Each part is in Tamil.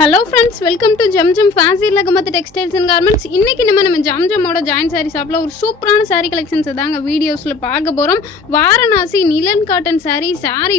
Hello friends, welcome to Zamzam Fazil Textiles and Garments. இன்னைக்கு நம்ம ஜம்ஜமோட ஜாயின் சாரி ஷாப்ல ஒரு சூப்பரான சாரி கலெக்ஷன்ஸ் தாங்க வீடியோஸ்ல பார்க்க போறோம். வாரணாசி நிலன் காட்டன் சாரி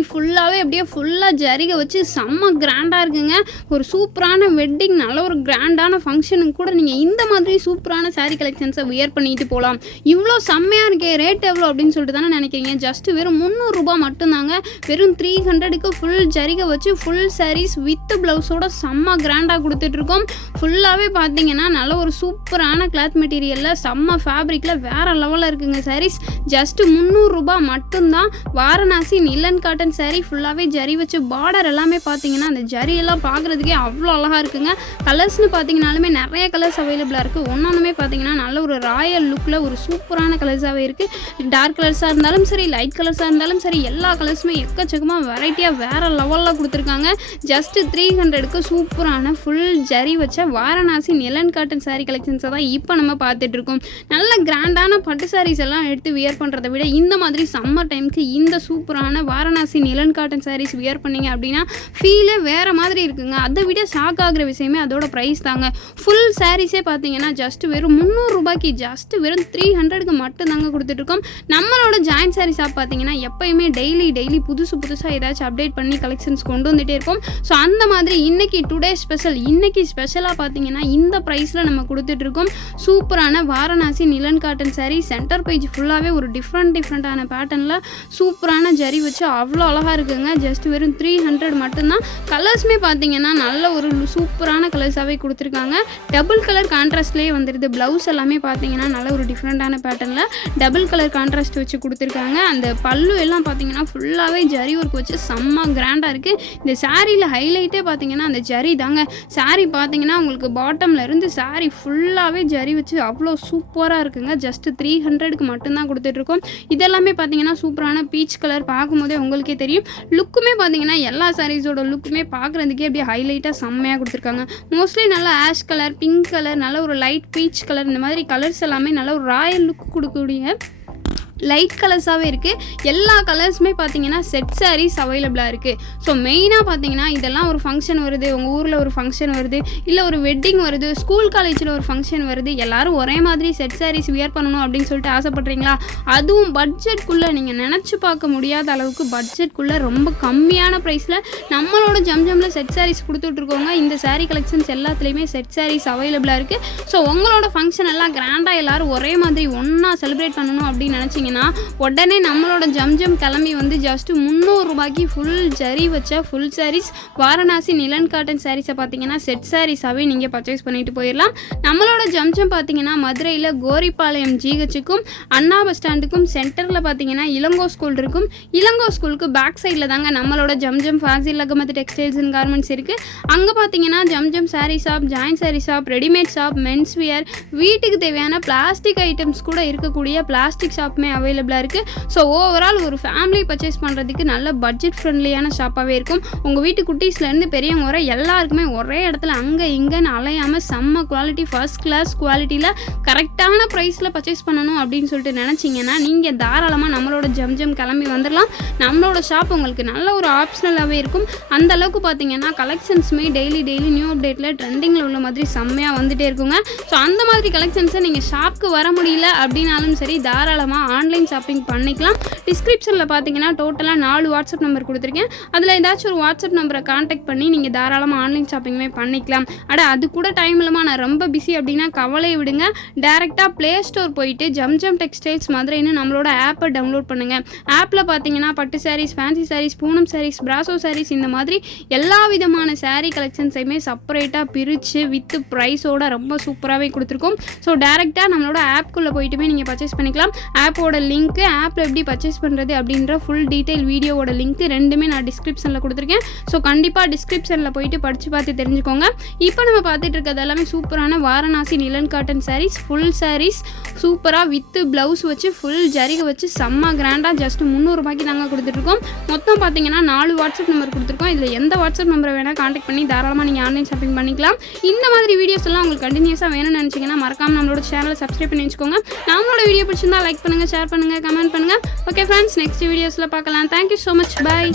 ஃபுல்லாவே அப்படியே ஃபுல்லா ஜரிகை வச்சு செம்ம கிராண்டா இருக்குங்க. ஒரு சூப்பரான வெட்டிங் நல்ல ஒரு கிராண்டான ஃபங்க்ஷனுக்கு கூட நீங்க இந்த மாதிரி சூப்பரான சாரி கலெக்ஷன்ஸை வியர் பண்ணிட்டு போகலாம். இவ்வளோ செம்மையா இருக்கே, ரேட் எவ்வளோ அப்படின்னு சொல்லிட்டு தானே நினைக்கிறீங்க. ஜஸ்ட் வெறும் 300 ரூபாய் மட்டும்தாங்க. வெறும் 300க்கு ஃபுல் ஜரிகை வச்சு ஃபுல் சாரீஸ் வித் பிளவுஸோட செம்ம கிராண்டாக கொடுத்துட்ருக்கோம். ஃபுல்லாகவே பார்த்தீங்கன்னா நல்ல ஒரு சூப்பரான கிளாத் மெட்டீரியலில் செம்ம ஃபேப்ரிக்கில் வேறு லெவலில் இருக்குங்க சாரீஸ். ஜஸ்ட்டு 300 ரூபாய் மட்டும்தான். வாரணாசி நிலன் காட்டன் சாரீ ஃபுல்லாகவே ஜரி வச்சு பார்டர் எல்லாமே பார்த்தீங்கன்னா அந்த ஜரியெல்லாம் பார்க்குறதுக்கே அவ்வளோ அழகாக இருக்குங்க. கலர்ஸ்னு பார்த்தீங்கன்னாலுமே நிறைய கலர்ஸ் அவைலபிளாக இருக்குது. ஒன்றொன்றுமே பார்த்தீங்கன்னா நல்ல ஒரு ராயல் லுக்கில் ஒரு சூப்பரான கலர்ஸாகவே இருக்குது. டார்க் கலர்ஸாக இருந்தாலும் சரி, லைட் கலர்ஸாக இருந்தாலும் சரி, எல்லா கலர்ஸுமே எக்கச்சக்கமாக வெரைட்டியாக வேறு லெவலில் கொடுத்துருக்காங்க. ஜஸ்ட்டு 300க்கு சூப்பரான ஃபுல் ஜரி வச்ச வாரணாசி நிலன் காட்டன் சாரீ கலெக்ஷன்ஸை தான் இப்போ நம்ம பார்த்துட்ருக்கோம். நல்ல கிராண்டான பட்டு சாரீஸ் எல்லாம் எடுத்து வியர் பண்ணுறதை விட இந்த மாதிரி சம்மர் டைமுக்கு இந்த சூப்பரான வாரணாசி நிலன் காட்டன் சாரீஸ் வியர் பண்ணிங்க அப்படின்னா ஃபீலே வேறு மாதிரி இருக்குங்க. அதை விட ஷாக் ஆகிற விஷயமே அதோட ப்ரைஸ் தாங்க. ஃபுல் சாரீஸே பார்த்தீங்கன்னா ஜஸ்ட் வெறும் 300 ரூபாய்க்கு ஜஸ்ட் வெறும் 300க்கு மட்டும் தாங்க கொடுத்துட்ருக்கோம். நம்மளோட ஜாயின் சாரீ ஷாப் பார்த்தீங்கன்னா எப்பயுமே டெய்லி புதுசாக ஏதாச்சும் அப்டேட் பண்ணி கலெக்ஷன்ஸ் கொண்டு வந்துகிட்டே இருப்போம். ஸோ அந்த மாதிரி இன்னைக்கு ஸ்பெஷலாக பார்த்தீங்கன்னா இந்த ப்ரைஸில் நம்ம கொடுத்துட்ருக்கோம். சூப்பரான வாரணாசி நிலன் காட்டன் சாரீ சென்டர் பேஜ் ஃபுல்லாகவே ஒரு டிஃப்ரெண்ட்டான பேட்டர்னில் சூப்பரான ஜரி வச்சு அவ்வளோ அழகாக இருக்குங்க. ஜஸ்ட் வெறும் 300 மட்டும்தான். கலர்ஸுமே பார்த்தீங்கன்னா நல்ல ஒரு சூப்பரான கலர்ஸாகவே கொடுத்துருக்காங்க. டபுள் கலர் கான்ட்ராஸ்ட்லேயே வந்துடுது. ப்ளவுஸ் எல்லாமே பார்த்தீங்கன்னா நல்ல ஒரு டிஃப்ரெண்ட்டான பேட்டர்னில் டபுள் கலர் கான்ட்ராஸ்ட் வச்சு கொடுத்துருக்காங்க. அந்த பல்லு எல்லாம் பார்த்தீங்கன்னா ஃபுல்லாகவே ஜரி ஒர்க் வச்சு செம்ம கிராண்டாக இருக்குது. இந்த சாரியில் ஹைலைட்டே பார்த்தீங்கன்னா அந்த ஜரி தாங்க. சாரி பார்த்தீங்கன்னா உங்களுக்கு பாட்டமில் இருந்து சாரி ஃபுல்லாகவே ஜரி வச்சு அவ்வளோ சூப்பராக இருக்குங்க. ஜஸ்ட் 300க்கு மட்டும்தான் கொடுத்துட்ருக்கோம். இதெல்லாமே பார்த்தீங்கன்னா சூப்பரான பீச் கலர் பார்க்கும்போதே உங்களுக்கே தெரியும். லுக்குமே பார்த்தீங்கன்னா எல்லா சாரீஸோட லுக்குமே பார்க்குறதுக்கே அப்படியே ஹைலைட்டாக செம்மையாக கொடுத்துருக்காங்க. மோஸ்ட்லி நல்லா ஆஷ் கலர், பிங்க் கலர், நல்ல ஒரு லைட் பீச் கலர், இந்த மாதிரி கலர்ஸ் எல்லாமே நல்ல ஒரு ராயல் லுக் கொடுக்கக்கூடிய லைட் கலர்ஸாகவே இருக்குது. எல்லா கலர்ஸுமே பார்த்தீங்கன்னா செட் சாரீஸ் அவைலபிளாக இருக்குது. ஸோ மெயினாக பார்த்தீங்கன்னா இதெல்லாம் ஒரு ஃபங்க்ஷன் வருது, உங்கள் ஊரில் ஒரு ஃபங்க்ஷன் வருது, இல்லை ஒரு வெட்டிங் வருது, ஸ்கூல் காலேஜில் ஒரு ஃபங்க்ஷன் வருது, எல்லோரும் ஒரே மாதிரி செட் சாரீஸ் வியர் பண்ணணும் அப்படின்னு சொல்லிட்டு ஆசைப்பட்றீங்களா? அதுவும் பட்ஜெட்குள்ளே நீங்கள் நினச்சி பார்க்க முடியாத அளவுக்கு பட்ஜெட்குள்ளே ரொம்ப கம்மியான ப்ரைஸில் நம்மளோட ஜம்ஜமில் செட் சாரீஸ் கொடுத்துட்ருக்கோங்க. இந்த சாரீ கலெக்ஷன்ஸ் எல்லாத்துலேயுமே செட் சாரீஸ் அவைலபிளாக இருக்குது. ஸோ உங்களோட ஃபங்க்ஷன் எல்லாம் கிராண்டாக எல்லோரும் ஒரே மாதிரி ஒன்றா செலிப்ரேட் பண்ணணும் அப்படின்னு நினச்சிங்க உடனே நம்மளோட ஜம்ஜம் கிளம்பி வந்து ஜஸ்ட் 300 ரூபாய்க்கு ஃபுல் ஜரி வச்ச ஃபுல் சாரீஸ் வாரணாசி நிலன் காட்டன் சாரீஸை பார்த்தீங்கன்னா செட் சாரீஸாகவே நீங்கள் பர்ச்சேஸ் பண்ணிட்டு போயிடலாம். நம்மளோட ஜம்ஜம் பார்த்தீங்கன்னா மதுரையில் கோரிப்பாளையம் ஜிஹெச்சுக்கும் அண்ணா பஸ் ஸ்டாண்டுக்கும் சென்டரில் பார்த்தீங்கன்னா இளங்கோ ஸ்கூல் இருக்கும். இளங்கோ ஸ்கூலுக்கு பேக் சைடில் தாங்க நம்மளோட Jamjam Fazil Ahmed textiles and garments இருக்குது. அங்கே பார்த்தீங்கன்னா Jamjam sari shop, join sari shop, readymade shop, men's wear, வீட்டுக்கு தேவையான பிளாஸ்டிக் ஐட்டம்ஸ் கூட இருக்கக்கூடிய பிளாஸ்டிக் ஷாப்புமே அவைலபிளாக இருக்குது. ஸோ ஓவரால் ஒரு ஃபேமிலி பர்ச்சேஸ் பண்ணுறதுக்கு நல்ல பட்ஜெட் ஃப்ரெண்ட்லியான ஷாப்பாகவே இருக்கும். உங்கள் வீட்டு குட்டீஸ்லேருந்து பெரியவங்க வர எல்லாருக்குமே ஒரே இடத்துல அங்கே இங்கேன்னு அலையாமல் செம்ம குவாலிட்டி, ஃபர்ஸ்ட் கிளாஸ் குவாலிட்டியில் கரெக்டான ப்ரைஸில் பர்ச்சேஸ் பண்ணணும் அப்படின்னு சொல்லிட்டு நினச்சிங்கன்னா நீங்கள் தாராளமாக நம்மளோட ஜம்ஜம் கிளம்பி வந்துடலாம். நம்மளோட ஷாப் உங்களுக்கு நல்ல ஒரு ஆப்ஷனலாகவே இருக்கும். அந்த அளவுக்கு பார்த்தீங்கன்னா கலெக்ஷன்ஸுமே டெய்லி நியூ அப்டேட்டில் ட்ரெண்டிங்கில் உள்ள மாதிரி செம்மையாக வந்துகிட்டே இருக்குங்க. ஸோ அந்த மாதிரி கலெக்ஷன்ஸை நீங்கள் ஷாப்புக்கு வர முடியல அப்படின்னாலும் சரி, தாராளமாக ஆன்லைன் ஷாப்பிங் பண்ணிக்கலாம். டிஸ்கிரிப்ஷனில் பார்த்தீங்கன்னா டோட்டலாக 4 வாட்ஸ்அப் நம்பர் கொடுத்துருக்கேன். அதில் ஏதாச்சும் ஒரு வாட்ஸ்அப் நம்பரை கான்டாக்ட் பண்ணி நீங்கள் தாராளமாக ஆன்லைன் ஷாப்பிங்குமே பண்ணிக்கலாம். அது கூட டைம் இல்லாமல் நான் ரொம்ப பிஸி அப்படின்னா கவலையை விடுங்க. டேரெக்டாக ப்ளே ஸ்டோர் போயிட்டு ஜம்ஜம் டெக்ஸ்டைல்ஸ் மதுரைன்னு நம்மளோட ஆப்பை டவுன்லோட் பண்ணுங்கள். ஆப்பில் பார்த்தீங்கன்னா பட்டு சாரீஸ், ஃபேன்சி சாரீஸ், பூனம் சாரீஸ், பிராசோ சாரீஸ், இந்த மாதிரி எல்லா விதமான சாரீ கலெக்ஷன்ஸையுமே செப்பரேட்டாக பிரித்து வித் ப்ரைஸோட ரொம்ப சூப்பராகவே கொடுத்துருக்கோம். ஸோ டேரெக்டாக நம்மளோட ஆப்குள்ளே போயிட்டுமே நீங்கள் பர்ச்சேஸ் பண்ணிக்கலாம். ஆப்போட லிங்க்கு, ஆப்பில் எப்படி பர்ச்சேஸ் பண்ணுறது அப்படின்ற ஃபுல் டீட்டெயில் வீடியோவோட லிங்க்கு ரெண்டுமே நான் டிஸ்கிரிப்ஷனில் கொடுத்துருக்கேன். ஸோ கண்டிப்பாக டிஸ்கிரிப்ஷனில் போயிட்டு படித்து பார்த்து தெரிஞ்சுக்கோங்க. இப்போ நம்ம பார்த்துட்டு இருக்கிறது எல்லாமே சூப்பரான வாரணாசி நிலன் காட்டன் சாரீஸ், ஃபுல் சாரீஸ் சூப்பராக வித் ப்ளவுஸ் வச்சு ஃபுல் ஜரிகை வச்சு செம்ம கிராண்டாக ஜஸ்ட் 300 ரூபாய்க்கு நாங்கள் கொடுத்துட்ருக்கோம். மொத்தம் பார்த்தீங்கன்னா 4 வாட்ஸ்அப் நம்பர் கொடுத்துருக்கோம். இதில் எந்த வாட்ஸ்அப் நம்பரை வேணால் கான்டாக்ட் பண்ணி தாராளமாக நீங்கள் ஆன்லைன் ஷாப்பிங் பண்ணிக்கலாம். இந்த மாதிரி வீடியோஸ் எல்லாம் உங்களுக்கு கண்டினியூஸாக வேணும்னு நினச்சிங்கன்னா மறக்காமல் நம்மளோட சேனலை சப்ஸ்கிரைப் பண்ணி வச்சுக்கோங்க. நம்மளோட வீடியோ பிடிச்சிருந்தா லைக் பண்ணுங்கள், ஷேர் பண்ணுங்கள், கமெண்ட் பண்ணுங்கள். ஓகே ஃப்ரெண்ட்ஸ், நெக்ஸ்ட் வீடியோஸில் பார்க்கலாம். Thank you so much. பாய்.